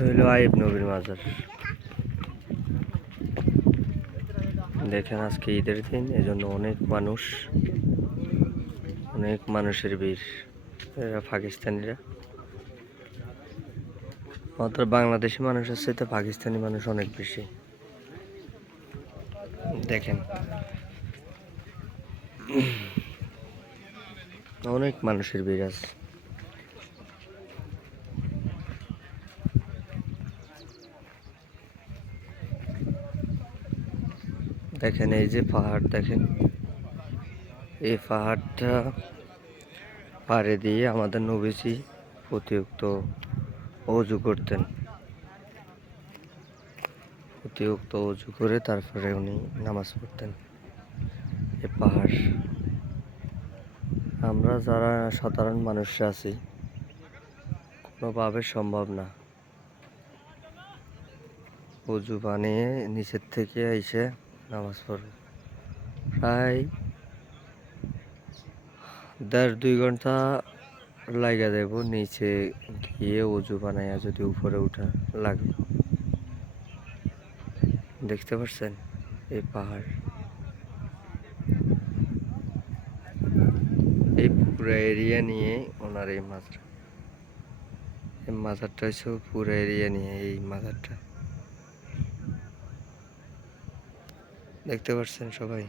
হইল আইব নবীর মাজার। দেখেন আজকে ঈদের দিন, এজন্য অনেক মানুষের ভিড়। এরা পাকিস্তানিরা, মাত্র বাংলাদেশি মানুষের চাইতে পাকিস্তানি মানুষ অনেক বেশি। দেখেন অনেক মানুষের ভিড় আছে। দেখেন এই যে পাহাড়, দেখেন এই পাহাড়টা পাড়ে দিয়ে আমাদের নবীজি অতিরিক্ত অজু করতেন। অতিরিক্ত অজু করে তারপরে উনি নামাজ পড়তেন। এই পাহাড়, আমরা যারা সাধারণ মানুষরা আছি কোনোভাবে সম্ভব না। অজু বানিয়ে নিচের থেকে এসে নামাজ পড়ব, প্রায় 1.5-2 ঘন্টা লাগা দেব নিচে গিয়ে অজু বানাইয়া যদি উপরে উঠা লাগে। দেখতে পাচ্ছেন এই পাহাড়, এই পুরো এরিয়া নিয়ে ওনার এই মাজারটা হচ্ছে পুরো এরিয়া নিয়ে এই মাজারটা। দেখতে পাচ্ছেন সবাই।